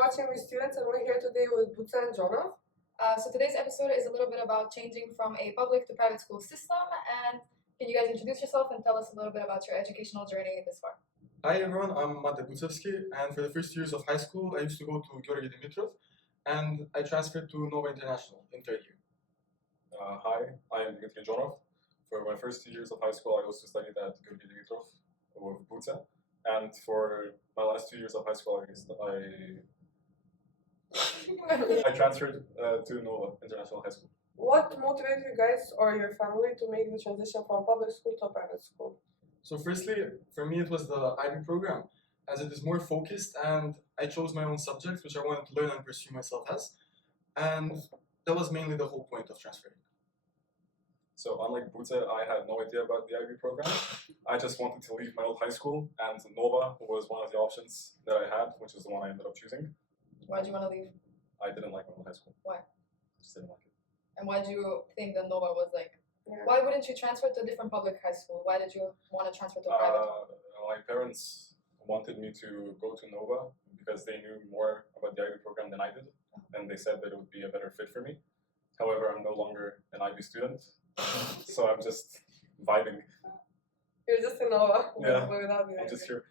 watching with students, and we're here today with Bucevski and Djonov. So today's episode is a little bit about changing from a public to private school system. And can you guys introduce yourself and tell us a little bit about your educational journey this far? Hi everyone, I'm Matej Bucevski, and for the first years of high school, I used to go to Dimitri and I transferred to Nova International in third year. Hi, I am Dimitri and Djonov. For my first 2 years of high school, I also studied at Dimitri with Bucevski, and for my last 2 years of high school, I transferred to Nova International High School. What motivated you guys or your family to make the transition from public school to private school? So firstly, for me it was the IB program, as it is more focused and I chose my own subjects which I wanted to learn and pursue myself as, and that was mainly the whole point of transferring. So unlike Bucevski, I had no idea about the IB program. I just wanted to leave my old high school, and Nova was one of the options that I had, which is the one I ended up choosing. Why did you want to leave? I didn't like my old high school. Why? I just didn't like it. And why do you think that Nova was like? Yeah. Why wouldn't you transfer to a different public high school? Why did you want to transfer to a private one? My parents wanted me to go to Nova because they knew more about the IB program than I did, and they said that it would be a better fit for me. However, I'm no longer an IB student, so I'm just vibing. You're just in Nova. Yeah, without the I'm just here.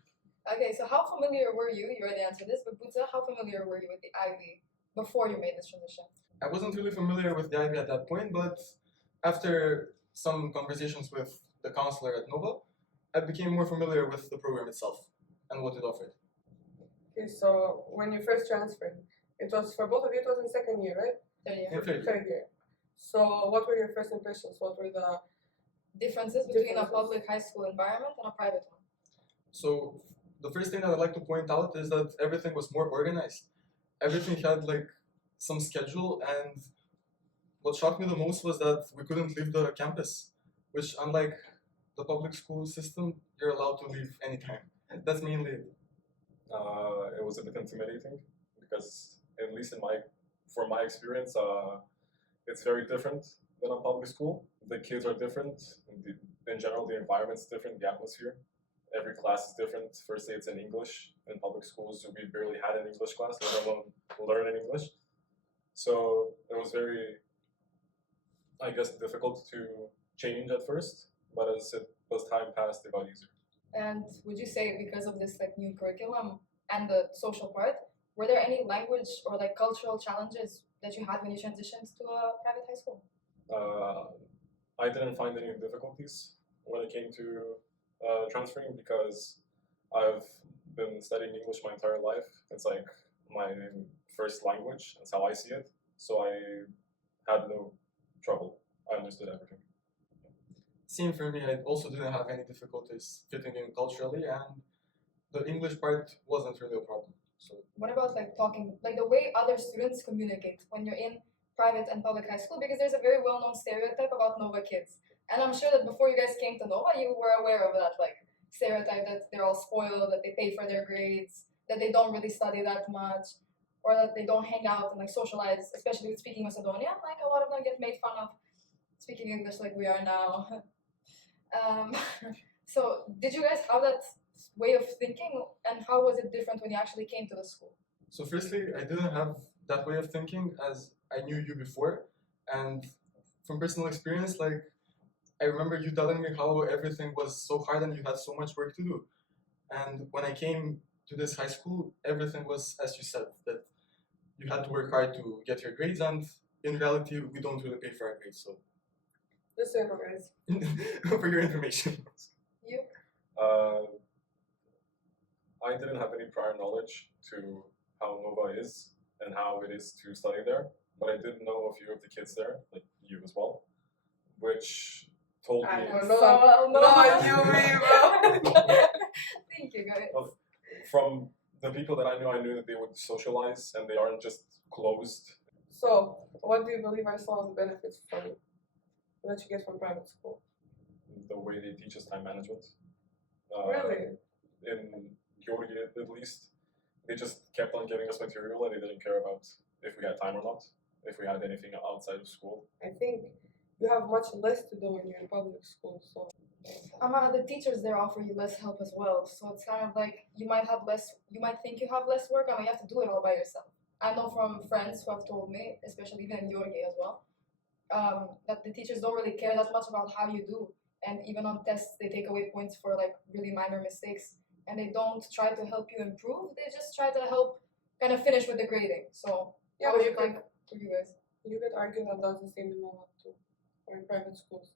Okay, so how familiar were you? You already answered this, but Bucevski, how familiar were you with the IB before you made this transition? I wasn't really familiar with the IB at that point, but after some conversations with the counselor at Nova, I became more familiar with the program itself and what it offered. Okay, so when you first transferred, it was for both of you, it was in second year, right? Third year. So what were your first impressions? What were the differences between a public high school environment and a private one? So the first thing that I'd like to point out is that everything was more organized. Everything had like some schedule, and what shocked me the most was that we couldn't leave the campus, which unlike the public school system, you're allowed to leave anytime. That's mainly it. It was a bit intimidating because, at least for my experience, it's very different than a public school. The kids are different. In general, the environment's different, the atmosphere. Every class is different. First day it's in English. In public schools, we barely had an English class, let alone learn in English. So it was very, I guess, difficult to change at first, but as time passed, it got easier. And would you say because of this like new curriculum and the social part, were there any language or like cultural challenges that you had when you transitioned to a private high school? I didn't find any difficulties when it came to transferring because I've been studying English my entire life. It's like my first language. That's how I see it. So I had no trouble. I understood everything. Same for me. I also didn't have any difficulties fitting in culturally, and the English part wasn't really a problem. So what about like talking, like the way other students communicate when you're in private and public high school? Because there's a very well-known stereotype about Nova kids. And I'm sure that before you guys came to Nova, you were aware of that like stereotype that they're all spoiled, that they pay for their grades, that they don't really study that much, or that they don't hang out and like socialize, especially with speaking Macedonian. Like a lot of them get made fun of speaking English like we are now. So did you guys have that way of thinking, and how was it different when you actually came to the school? So firstly, I didn't have that way of thinking as I knew you before, and from personal experience, like I remember you telling me how everything was so hard and you had so much work to do. And when I came to this high school, everything was, as you said, that you had to work hard to get your grades, and in reality, we don't really pay for our grades. So, just so you know, guys. For your information. You? I didn't have any prior knowledge to how Nova is and how it is to study there, but I did know a few of the kids there, like you as well, which told me. Thank you, guys. From the people that I knew that they would socialize and they aren't just closed. So, what do you believe are some of the benefits that you get from private school? The way they teach us time management. Really? In Georgia, at least, they just kept on giving us material and they didn't care about if we had time or not, if we had anything outside of school. I think you have much less to do when you're in public school, so The teachers there offer you less help as well, so it's kind of like you might think you have less work, and you have to do it all by yourself. I know from friends who have told me, especially even in Georgia as well, that the teachers don't really care that much about how you do, and even on tests they take away points for like really minor mistakes, and they don't try to help you improve. They just try to help kind of finish with the grading. So Yeah, how but was you it could like for you guys? you could argue that that's the same in Nova too, or in private schools.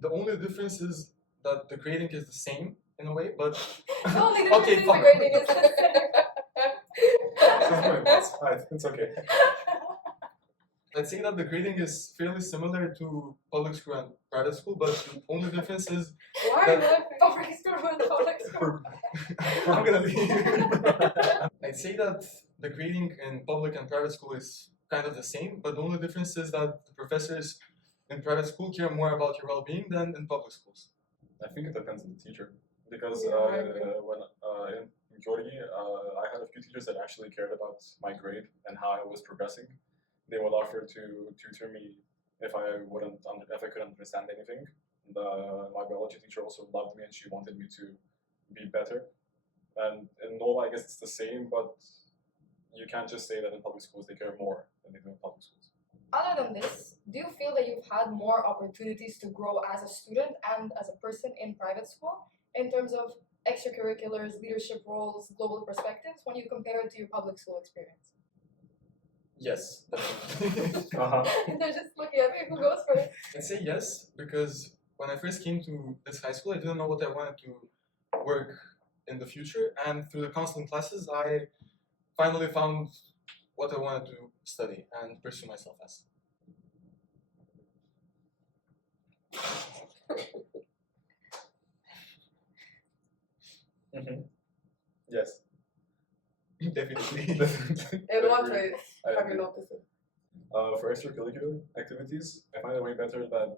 The only difference is that the grading is the same in a way, but The only difference okay, is the fine. grading is the That's fine. It's okay. I'd say that the grading is fairly similar to public school and private school, but the only difference is Why are you That- laughing? public school and public school. I'm gonna leave. I'd say that the grading in public and private school is kind of the same, but the only difference is that the professors in private school care more about your well-being than in public schools. I think it depends on the teacher because Yeah, I agree. when in Georgia, I had a few teachers that actually cared about my grade and how I was progressing. They would offer to tutor me if I couldn't understand anything. And, my biology teacher also loved me and she wanted me to be better. And in Nova, I guess it's the same, but you can't just say that in public schools they care more than they do in public schools. Other than this, do you feel that you've had more opportunities to grow as a student and as a person in private school in terms of extracurriculars, leadership roles, global perspectives when you compare it to your public school experience? Yes, definitely. They're just looking at me, who goes first? I'd say yes, because when I first came to this high school, I didn't know what I wanted to work in the future, and through the counseling classes, I finally found what I wanted to study and pursue myself as. Yes. Definitely. In what way I have you agree. noticed it? For extracurricular activities, I find it way better that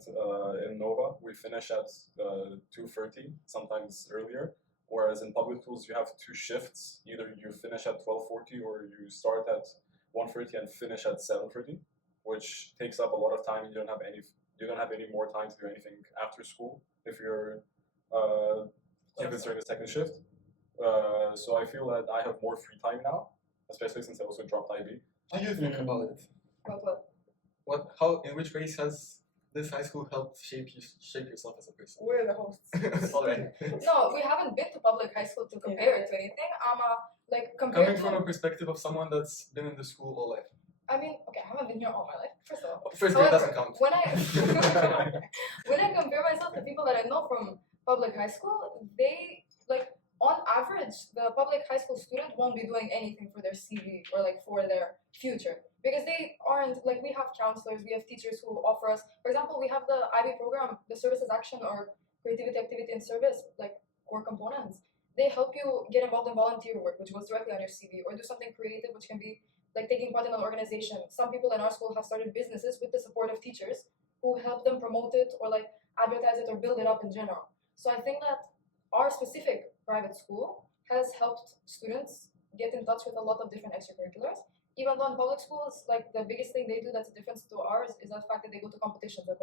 in Nova we finish at 2:30, sometimes earlier. Whereas in public schools you have two shifts. Either you finish at 12:40 or you start at 1:30 and finish at 7:30, which takes up a lot of time. You don't have any more time to do anything after school if you're considering the second shift. So I feel that I have more free time now, especially since I also dropped IB. How do you think about it? In which ways has this high school helped shape yourself as a person? We're the hosts. Alright. No, we haven't been to public high school to compare it to anything. Compared Coming to, from a perspective of someone that's been in the school all life. I mean, okay, I haven't been here all my life, first of all. First grade However, doesn't count. when I compare myself to people that I know from public high school, they on average the public high school student won't be doing anything for their CV or for their future because they aren't we have counselors, we have teachers who offer us. For example, we have the IB program, the services action or creativity, activity, and service core components. They help you get involved in volunteer work, which goes directly on your CV, or do something creative, which can be taking part in an organization. Some people in our school have started businesses with the support of teachers who help them promote it or advertise it or build it up in general. So I think that our specific private school has helped students get in touch with a lot of different extracurriculars. Even though in public schools, the biggest thing they do that's a difference to ours is the fact that they go to competitions like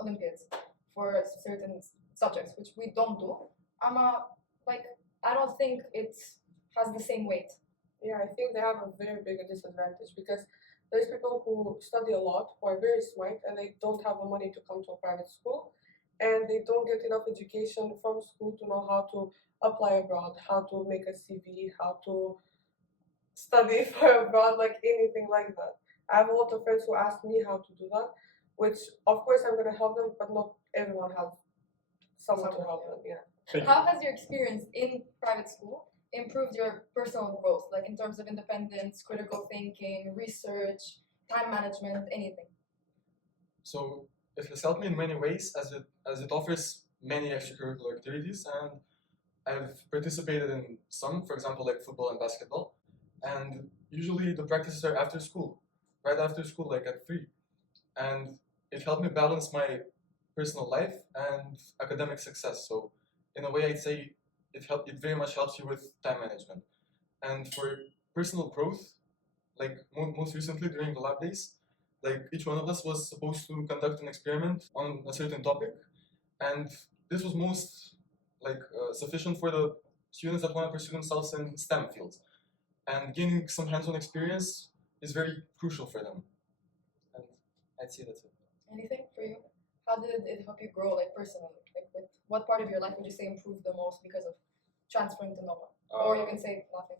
Olympiads for certain subjects, which we don't do. I don't think it has the same weight. Yeah, I think they have a very big disadvantage because there's people who study a lot, who are very smart, and they don't have the money to come to a private school, and they don't get enough education from school to know how to apply abroad, how to make a CV, how to study for abroad, anything like that. I have a lot of friends who ask me how to do that, which of course I'm going to help them, but not everyone has someone to help them. Yeah. How has your experience in private school improved your personal growth, in terms of independence, critical thinking, research, time management, anything? So it has helped me in many ways as it offers many extracurricular activities, and I've participated in some, for example, football and basketball. And usually the practices are after school, right after school, at 3. And it helped me balance my personal life and academic success. So in a way, I'd say it very much helps you with time management. And for personal growth, most recently during the lab days, each one of us was supposed to conduct an experiment on a certain topic. and this was most sufficient for the students that want to pursue themselves in STEM fields. And gaining some hands-on experience is very crucial for them. And I'd say that's it. Anything for you? How did it help you grow, like personally? Like, with what part of your life would you say improved the most because of transferring to Nova? Or you can say nothing.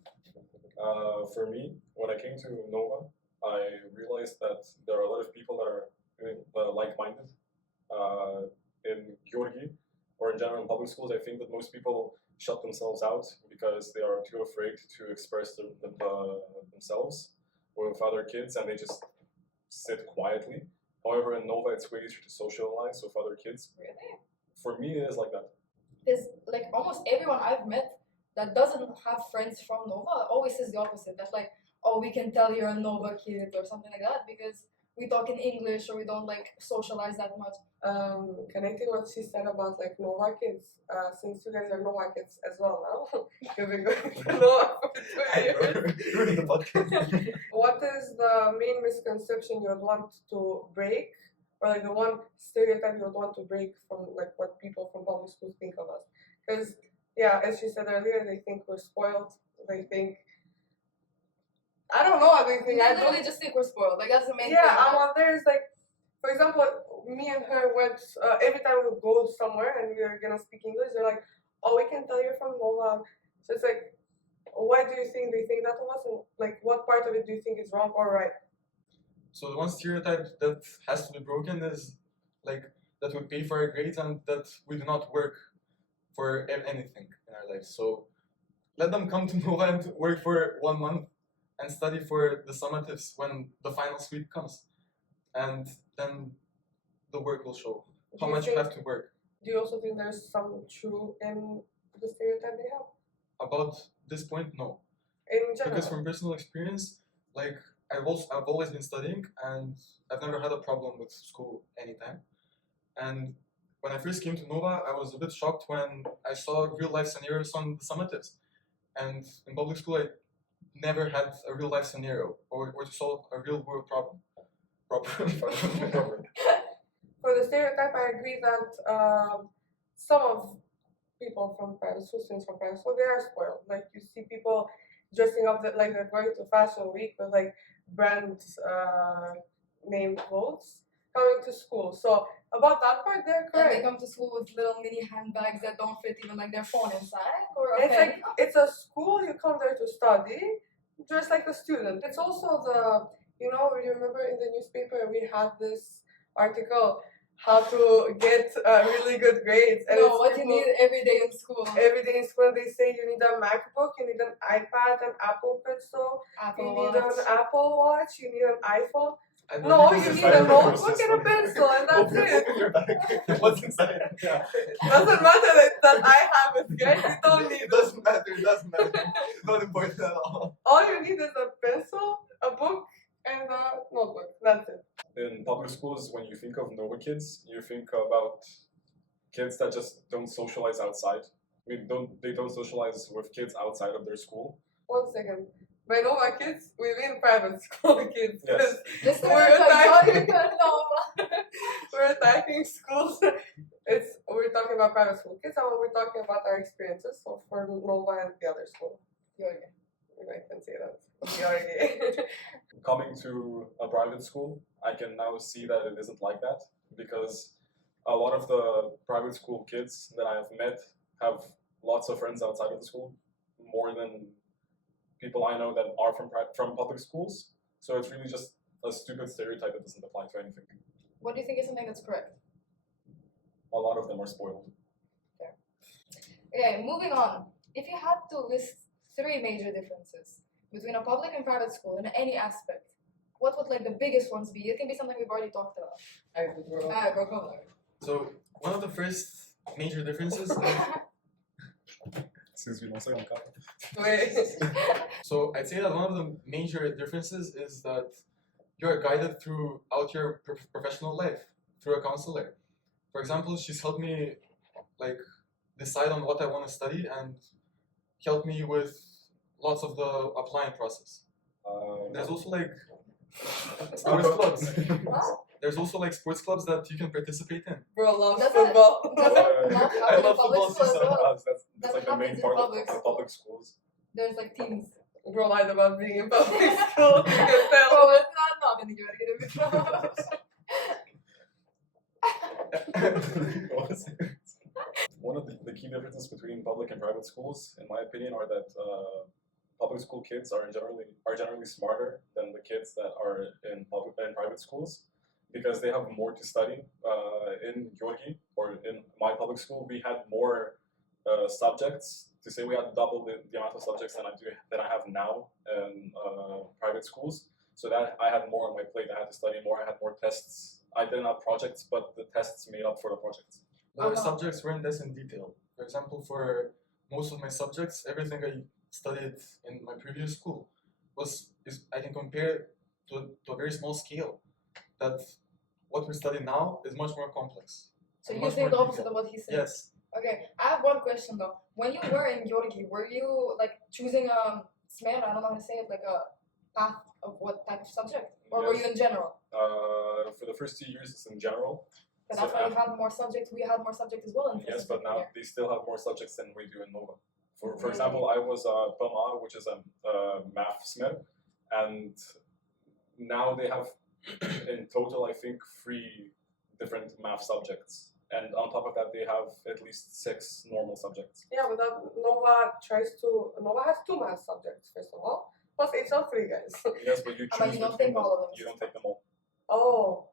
For me, when I came to Nova, I realized that there are a lot of people that are like-minded. In Georgi, or in general in public schools, I think that most people shut themselves out because they are too afraid to express themselves with other kids, and they just sit quietly. However, in Nova, it's way easier to socialize with other kids. Really? For me, it is like that. There's like almost everyone I've met that doesn't have friends from Nova always says the opposite. That like, oh, we can tell you're a Nova kid or something like that because we talk in English or we don't like socialize that much. Connecting what she said about like Nova kids, since you guys are Nova kids as well now, you've been going to Nova for 2 years. What is the main misconception you would want to break, or like the one stereotype you would want to break from like what people from public schools think of us? Because yeah, as she said earlier, they think we're spoiled. They think I don't know what they think. I I literally don't. just think we're spoiled. Like that's the main Yeah, thing. there's like, for example, me and her went, every time we go somewhere and we are gonna speak English, they're like, oh, we can tell you're from Nova. So it's like, why do you think they think that of us? And like, what part of it do you think is wrong or right? So the one stereotype that has to be broken is like that we pay for our grades and that we do not work for anything in our lives. So let them come to Nova and work for 1 month and study for the summatives when the final week comes. And then the work will show how much you have to work. Do you also think there's some true in the stereotype they have? About this point, no. In general? Because from personal experience, like I've always been studying and I've never had a problem with school anytime. And when I first came to Nova, I was a bit shocked when I saw real life scenarios on the summatives. And in public school, I never had a real life scenario or to solve a real world problem. For the stereotype, I agree that some of people from private school, students from private school, they are spoiled. Like you see people dressing up like they're going to fashion week with like brand name clothes coming to school. So about that part, they're And correct. they come to school with little mini handbags that don't fit even like their phone inside or a It's pen. like it's a school. You come there to study, just like a student. It's also you remember in the newspaper we had this article how to get really good grades. And No, it's what you people- need every day in school. Every day in school, they say you need a MacBook, you need an iPad, an Apple Pencil, Apple you need Watch. an Apple Watch, you need an iPhone. I don't No, think you this need is a fine. notebook and a pencil, and that's it. Open your bag. What's inside? Yeah. Doesn't matter that I have it, guys. You don't need It doesn't matter. It doesn't matter. Not important at all. All you need is a pencil, a book, and a notebook. That's it. In public schools, when you think of Nova kids, you think about kids that just don't socialize outside. They don't socialize with kids outside of their school. 1 second. By Nova kids, we mean private school kids. Yes. This We're stereotype, attacking- Nova. We're attacking schools. We're talking about private school kids, and we're talking about our experiences. So for Nova and the other school, You're gay. I can say that we are gay. Coming to a private school, I can now see that it isn't like that because a lot of the private school kids that I have met have lots of friends outside of the school, more than people I know that are from public schools. So it's really just a stupid stereotype that doesn't apply to anything. What do you think is something that's correct? A lot of them are spoiled. Okay, moving on. If you had to list 3 major differences between a public and private school in any aspect, what would like the biggest ones be? It can be something we've already talked about. Go. So one of the first major differences. Since we don't say on camera. Wait. So I'd say that one of the major differences is that you are guided throughout your professional life through a counselor. For example, she's helped me like decide on what I want to study and helped me with lots of the applying process. There's also like Sports clubs. What? There's also like sports clubs that you can participate in. Bro loves Does it- football. Does it not I happen in love public football school as too, so well? That's That like the main happens in part of public the public schools. There's like teams. Bro lied about being in public school. You can tell. Oh, it's not gonna get it. One of the key differences between public and private schools, in my opinion, are that public school kids are generally smarter than the kids that are in public and private schools because they have more to study. In Georgi or in my public school, we had more subjects. To say we had double the amount of subjects than I have now in private schools. So that I had more on my plate. I had to study more. I had more tests. I didn't have projects, but the tests made up for the projects. The subjects weren't less in detail. For example, for most of my subjects, everything I studied in my previous school I can compare to a very small scale. That what we study now is much more complex. So and you much think the more opposite of detailed. what he said? Yes. Okay, I have one question though. When you were in Georgi, were you like choosing a smer, I don't know how to say it, like a path of what type of subject? Or were Yes. you in general? For the first 2 years, it's in general. But So that's why you had more subjects, we had more subjects as well in Yes, first but and now second they still have more subjects than we do in Nova. For Really? example, I was PMA, which is a math SMER, and now they have in total, I think, 3 different math subjects. And on top of that, they have at least 6 normal subjects. Yeah, but that Nova has 2 math subjects, first of all. Plus HL3, guys. Yes, but you But choose you don't between take all of them. You don't take them all. Oh.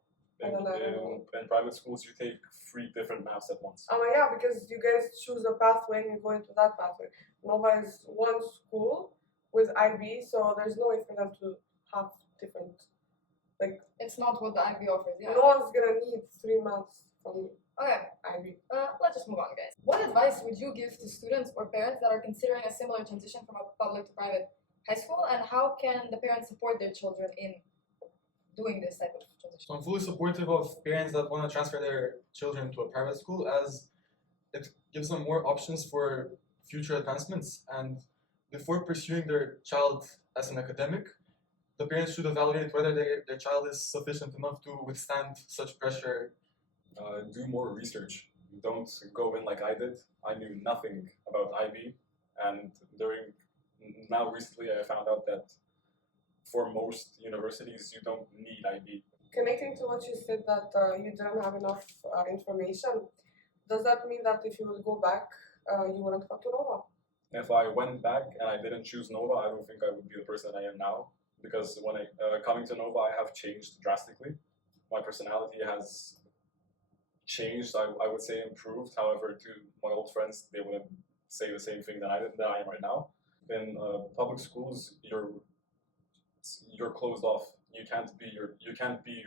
I In, don't know. in private schools, you take 3 different maths at once. Yeah, because you guys choose a pathway and you go into that pathway. Nova is one school with IB, so there's no way for them to have different. It's not what the IB offers, yeah. No one's gonna need 3 months from Okay, IB. let's just move on, guys. What advice would you give to students or parents that are considering a similar transition from a public to private high school, and how can the parents support their children in doing this type of transition? So I'm fully supportive of parents that want to transfer their children to a private school, as it gives them more options for future advancements. And before pursuing their child as an academic, the parents should evaluate whether their child is sufficient enough to withstand such pressure. Do more research. Don't go in like I did. I knew nothing about IB, and now recently I found out that for most universities you don't need IB. Connecting to what you said that you didn't have enough information, does that mean that if you would go back, you wouldn't come to Nova? If I went back and I didn't choose Nova, I don't think I would be the person I am now. Because when coming to Nova, I have changed drastically. My personality has changed. I would say improved. However, to my old friends, they wouldn't say the same thing that I am right now. In public schools, you're closed off. You can't be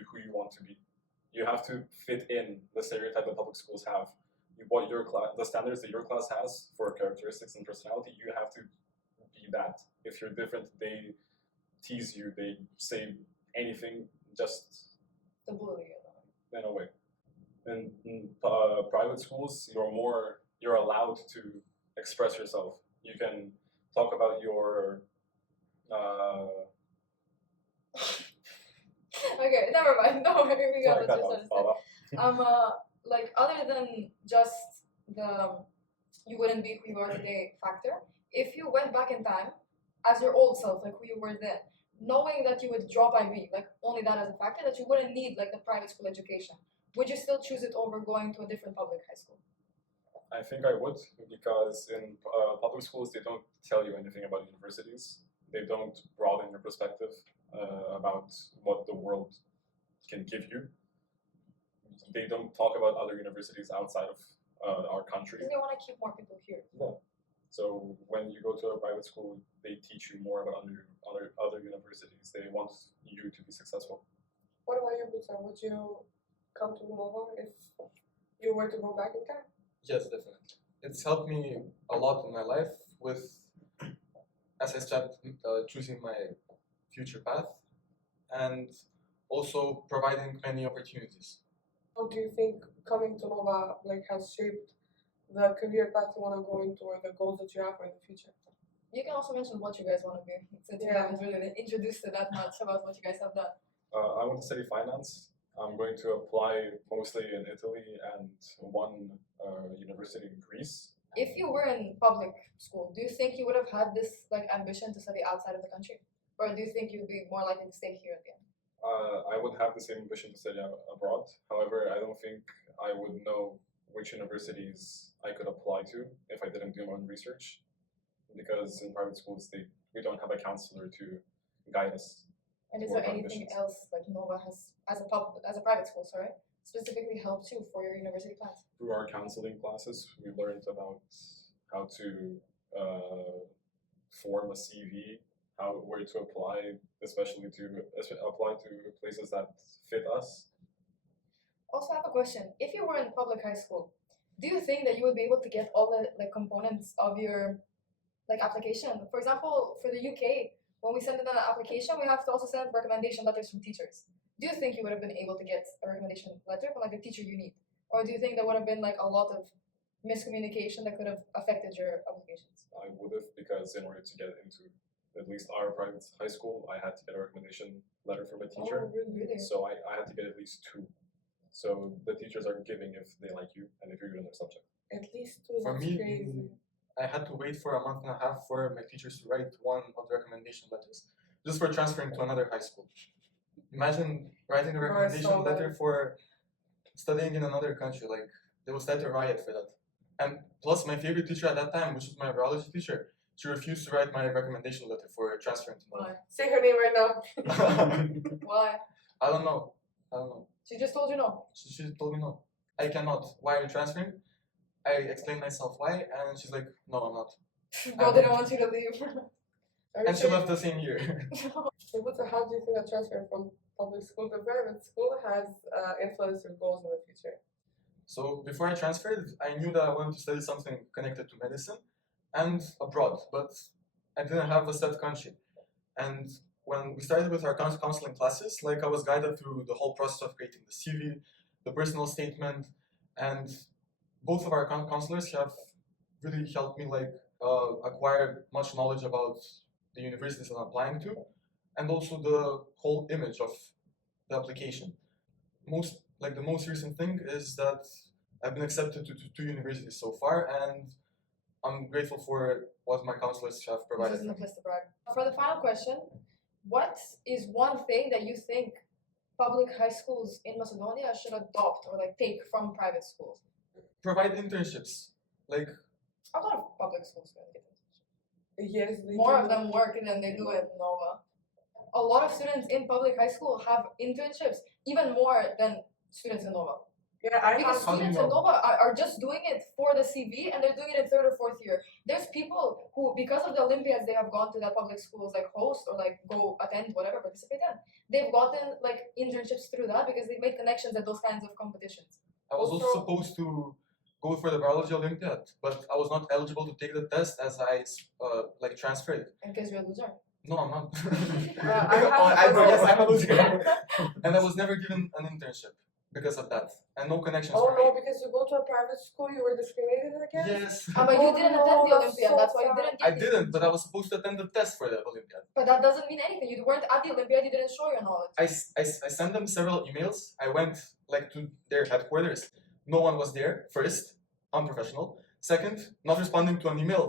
who you want to be. You have to fit in the stereotype that public schools have. What your class, the standards that your class has for characteristics and personality, you have to be that. If you're different, they tease you. They say anything just The bully. in a way. In private schools, you're allowed to express yourself. You can talk about your Okay, never mind. Don't worry, we got sorry, what you're trying to say. Like other than just the you wouldn't be who you are today factor, if you went back in time as your old self, like who you were then, knowing that you would drop IB, like only that as a factor, that you wouldn't need like the private school education, would you still choose it over going to a different public high school? I think I would, because in public schools they don't tell you anything about universities. They don't broaden your perspective about what the world can give you. They don't talk about other universities outside of our country. Because they want to keep more people here. So when you go to a private school, they teach you more about other universities. They want you to be successful. What about you, Bucevski? Would you come to Nova if you were to go back in time? Yes, definitely. It's helped me a lot in my life with, as I said, choosing my future path, and also providing many opportunities. How do you think coming to Nova has shaped the career path you want to go into or the goals that you have for the future? You can also mention what you guys want to be, since we Yeah. haven't really introduced it that much about what you guys have done. I want to study finance. I'm going to apply mostly in Italy and one university in Greece. If you were in public school, do you think you would have had this like ambition to study outside of the country, or do you think you'd be more likely to stay here at the end? I would have the same ambition to study abroad. However, I don't think I would know which universities I could apply to if I didn't do my own research, because in private schools we don't have a counselor to guide us. And is What there about anything ambitions? else like Nova has as a private school, sorry, specifically helped you for your university plans? Through our counseling classes, we learned about how to form a CV, where to apply, especially to apply to places that fit us. Also, I have a question. If you were in public high school, do you think that you would be able to get all the like components of your like application? For example, for the UK, when we send in an application, we have to also send recommendation letters from teachers. Do you think you would have been able to get a recommendation letter from like the teacher you need, or do you think there would have been like a lot of miscommunication that could have affected your applications? I would have, because in order to get into at least our private high school, I had to get a recommendation letter from a teacher. Oh, really? So I had to get at least 2. So the teachers are giving if they like you and if you're good in their subject. At least 2. For That's me, crazy. I had to wait for a month and a half for my teachers to write one of the recommendation letters, just for transferring to another high school. Imagine writing a recommendation so letter for studying in another country. Like, they will start a riot for that. And plus, my favorite teacher at that time, which was my biology teacher, she refused to write my recommendation letter for transferring to Why? Nova. Say her name right now. Why? I don't know. She just told you no. She told me no. I cannot. Why are you transferring? I explained myself why, and she's like, no, I'm not. God didn't want you to leave. And she left the same year. So, how do you think that transferring from public school to private school has influenced your goals in the future? So before I transferred, I knew that I wanted to study something connected to medicine and abroad, but I didn't have a set country. And when we started with our counseling classes, like I was guided through the whole process of creating the CV, the personal statement, and both of our counselors have really helped me acquire much knowledge about the universities I'm applying to, and also the whole image of the application. The most recent thing is that I've been accepted to 2 universities so far, and I'm grateful for what my counselors have This provided. isn't a place to brag. For the final question, what is one thing that you think public high schools in Macedonia should adopt or like take from private schools? Provide internships. Like, A lot of public schools don't get internships. Yes, they More do. of them work than they do at Nova. A lot of students in public high school have internships, even more than students in Nova. Yeah, I Because have. How do you students in know? Nova are just doing it for the CV, and they're doing it in 3rd or 4th year. There's people who, because of the Olympiads, they have gone to that public schools like host or like go attend whatever, participate in. They've gotten like internships through that because they made connections at those kinds of competitions. I was also Also- supposed to go for the biology Olympiad, but I was not eligible to take the test as I transferred. In case you're a loser. No, I'm not. I have- Yes, I'm a loser. And I was never given an internship because of that, and no connections Oh for no, me. because you go to a private school, you were discriminated against? Yes, But you Oh, didn't no, attend the that's Olympiad. so That's why you sad. didn't get I it. didn't, but I was supposed to attend the test for the Olympiad. But that doesn't mean anything. You weren't at the Olympiad. You didn't show your knowledge. I sent them several emails. I went to their headquarters. No one was there. First, unprofessional. Second, not responding to an email.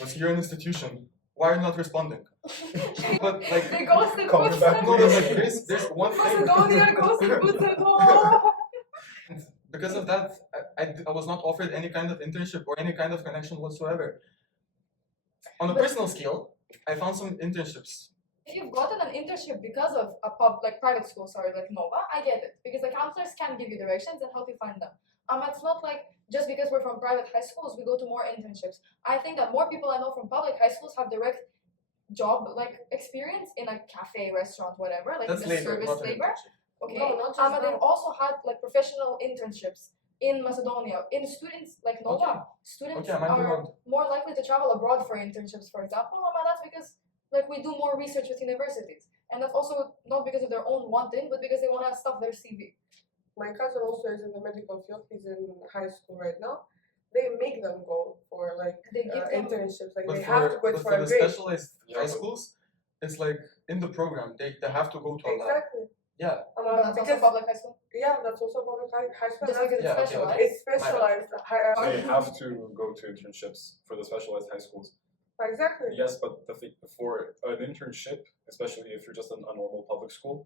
Was here an institution? Why are you not responding? But They ghosted Coming back no, Bucevski. there's one thing. Macedonia ghosted Bucevski. Because of that, I was not offered any kind of internship or any kind of connection whatsoever. On a personal scale, I found some internships. If you've gotten an internship because of a private school, like Nova, I get it. Because the counselors can give you directions and help you find them. It's not like just because we're from private high schools, we go to more internships. I think that more people I know from public high schools have direct job experience in a cafe, restaurant, whatever, like That's the labor, service not an labor. internship. Okay. No, not just But that. they've also had professional internships in Macedonia. In students like Nova, students Okay, I might be are wrong. more likely to travel abroad for internships, for example. That's because we do more research with universities. And that's also not because of their own wanting, but because they want to stuff their CV. My cousin also is in the medical field. He's in high school right now. they make them go for like They give them internships. Like But they have to go but for for a the grade. specialized Yeah, high but- schools, it's like in the program they have to go to a lab. Exactly. Yeah. but that's also Because public high school. yeah, that's also public high school. Just That's- because it's Yeah, okay, specialized. okay. It's specialized. They have to go to internships for the specialized high schools. Exactly. Yes, but for an internship, especially if you're just in a normal public school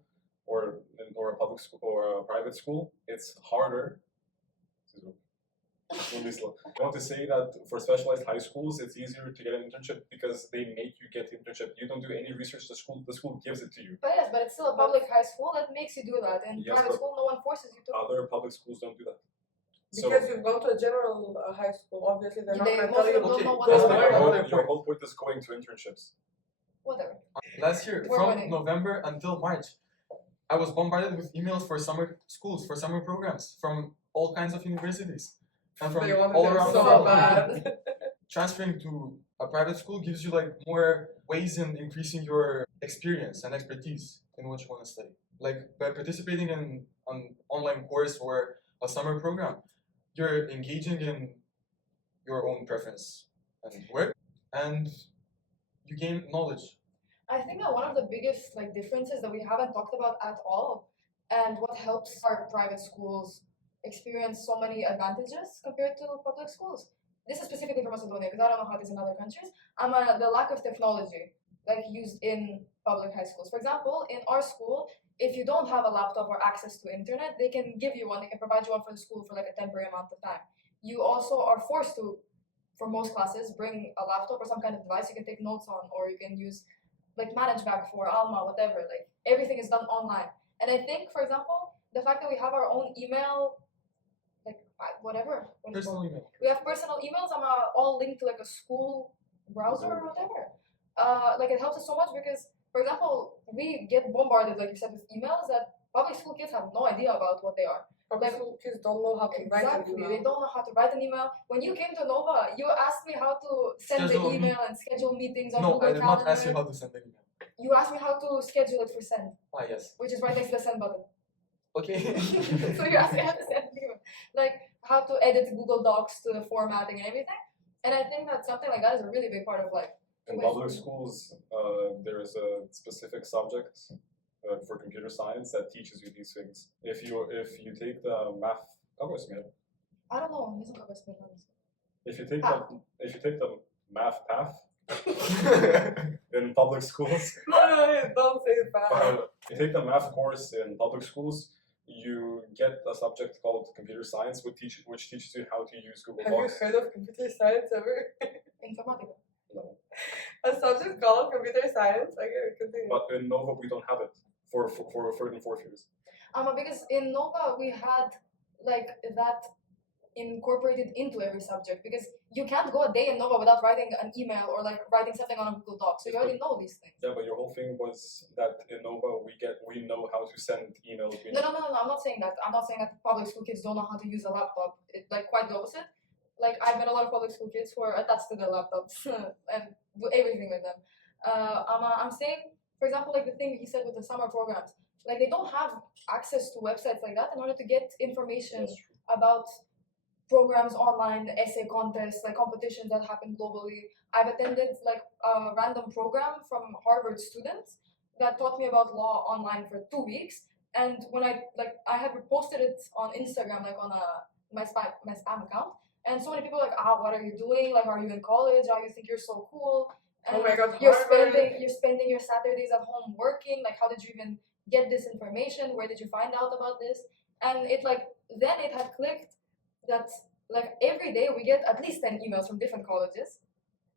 or a public school or a private school, it's harder. I want to say that for specialized high schools, it's easier to get an internship because they make you get the internship. You don't do any research. The school gives it to you. But yes, but it's still a public high school that makes you do that. In Yes, private but- school, no one forces you to. Other public schools don't do that. Because you've gone to a general high school, obviously they're not They- going to most tell of you. them don't Okay, know what that's they're my doing. another Your point. whole point is going to internships. Whatever. Last year, We're from winning. November until March, I was bombarded with emails for summer schools, for summer programs from all kinds of universities and from They wanted all them around so the world. bad. Transferring to a private school gives you like more ways in increasing your experience and expertise in what you want to study. Like by participating in an online course or a summer program, you're engaging in your own preference and work, and you gain knowledge. I think that one of the biggest like differences that we haven't talked about at all, and what helps our private schools experience so many advantages compared to public schools. This is specifically for Macedonia because I don't know how it is in other countries. The lack of technology like used in public high schools. For example, in our school, if you don't have a laptop or access to internet, they can give you one. They can provide you one for the school for like a temporary amount of time. You also are forced to, for most classes, bring a laptop or some kind of device you can take notes on, or you can use like ManageBack for Alma, whatever. Like everything is done online. And I think, for example, the fact that we have our own email, like whatever. What is it Personal called? email. We have personal emails. I'm all linked to like a school browser or whatever. Like it helps us so much because, for example, we get bombarded, like you said, with emails that public school kids have no idea about what they are. Public school kids don't know how to write an Exactly, email. they don't know how to write an email. When you came to Nova, you asked me how to send Schedule the a email and schedule meetings on No, Google I did not Calendar. ask you how to send an email. You asked me how to schedule it for send, Ah, yes. which is right next to the send button. Okay. So you asked me how to send an email, like how to edit Google Docs to the formatting and everything. And I think that something like that is a really big part of life. In With- public schools, there is a specific subject for computer science that teaches you these things. If you take the math, I don't know. Nisam kako je smiješno. if you take the math path in public schools, No, don't say it bad. if you take the math course in public schools, you get a subject called computer science, which teaches you how to use Google Have you Docs. heard of computer science ever? Informatica. No. A subject called computer science? I get it, continue. But in Nova, we don't have it for third and fourth years. Because in Nova we had like that incorporated into every subject because you can't go a day in Nova without writing an email or like writing something on a Google Doc. So you already know these things. Yeah, but your whole thing was that in Nova we know how to send emails. We No, I'm not saying that. I'm not saying that public school kids don't know how to use a laptop. It's like quite the opposite. Like I've met a lot of public school kids who are attached to their laptops and do everything with them. I'm saying, for example, like the thing you said with the summer programs, like they don't have access to websites like that in order to get information That's true. about programs online, essay contests, like competitions that happen globally. I've attended like a random program from Harvard students that taught me about law online for 2 weeks. And when I had reposted it on Instagram, like on my spam account, and so many people were like, what are you doing? Like, are you in college? You think you're so cool? And Oh my God, you're Harvard. spending your Saturdays at home working. Like, how did you even get this information? Where did you find out about this? And then it had clicked that like every day we get at least 10 emails from different colleges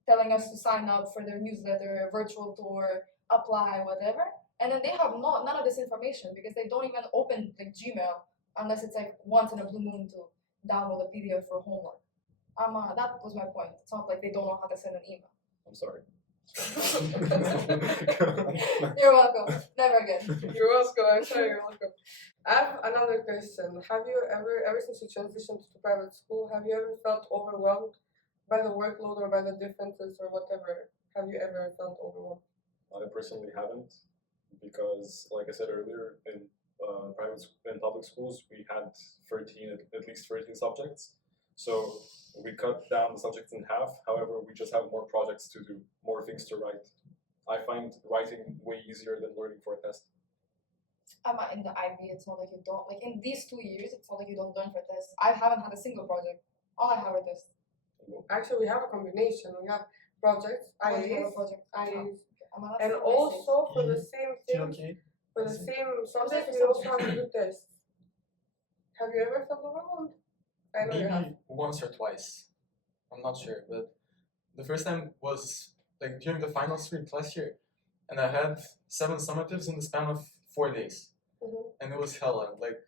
telling us to sign up for their newsletter, virtual tour, apply, whatever. And then they have none of this information because they don't even open like Gmail unless it's like once in a blue moon to download a PDF for homework. That was my point. It's not like they don't know how to send an email. I'm sorry. You're welcome. Never again. You're welcome. I'm sure you're welcome. I have another question. Have you ever since you transitioned to private school, have you ever felt overwhelmed by the workload or by the differences or whatever? Have you ever felt overwhelmed? I personally haven't, because, like I said earlier, in public schools we had 13 at least 13 subjects, So we cut down the subjects in half. However, we just have more projects to do, more things to write. I find writing way easier than learning for a test. In the IB, it's not like you don't, like in these 2 years, it's not like you don't learn for tests. I haven't had a single project. All I have are tests. Actually, we have a combination. We have projects, What do you have a IAs, project? IAs, I'm allowed and to say also for the same thing, Okay. for the same subject, for we also have subject. to do tests. Have you ever felt overwhelmed? I know you have. Maybe once or twice. I'm not sure, but the first time was like during the finals week last year, and I had 7 summatives in the span of 4 days, and it was hell. And like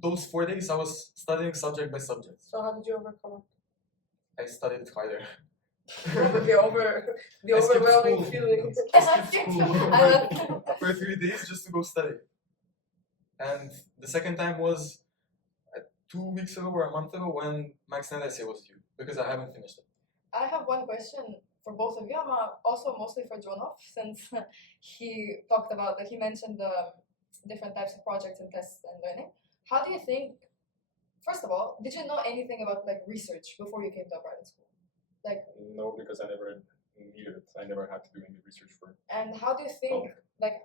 those 4 days, I was studying subject by subject. So how did you overcome I studied harder. the I skipped overwhelming school. feeling? I skipped school I love for 3 days just to go study. And the second time was 2 weeks ago or a month ago when my extended essay was due because I haven't finished it. I have one question for both of you. I'm also mostly for Djonov, since he talked about, like he mentioned the different types of projects and tests and learning. How do you think, first of all, did you know anything about like research before you came to a private school? Like, No, because I never needed it. I never had to do any research for it. and how do you think, like,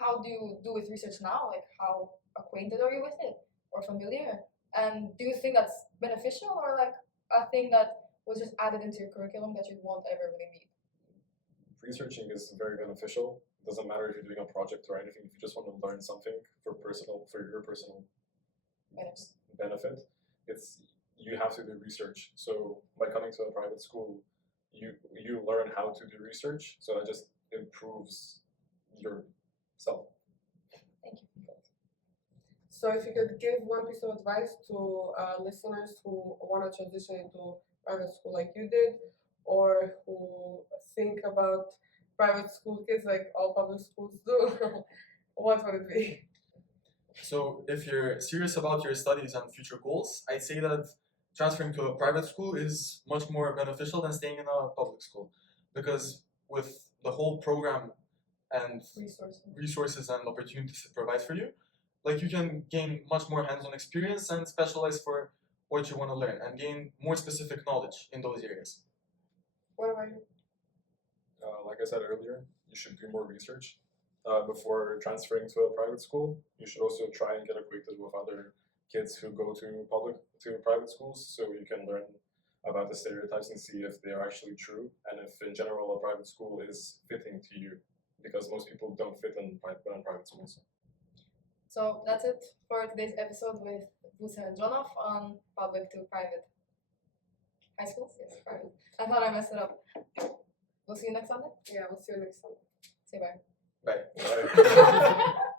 how do you do with research now? Like, how acquainted are you with it or familiar? And do you think that's beneficial or like a thing that was just added into your curriculum that you won't ever really need? Researching is very beneficial. It doesn't matter if you're doing a project or anything. If you just want to learn something for your personal Benefits. benefit, you have to do research. So by coming to a private school, you learn how to do research. So that just improves yourself. Thank you. So if you could give one piece of advice to listeners who want to transition into private school like you did, or who think about private school kids like all public schools do, what would it be? So if you're serious about your studies and future goals, I'd say that transferring to a private school is much more beneficial than staying in a public school, because with the whole program and resources and opportunities it provides for you, like you can gain much more hands-on experience and specialize for what you want to learn and gain more specific knowledge in those areas. What about you? Like I said earlier, you should do more research before transferring to a private school. You should also try and get acquainted with other kids who go to private schools, so you can learn about the stereotypes and see if they are actually true, and if in general a private school is fitting to you, because most people don't fit in private schools. So that's it for today's episode with Bucevski and Djonov on public to private high schools. Yes, private. I thought I messed it up. We'll see you next Sunday. Yeah, we'll see you next time. Say bye. Bye. Right?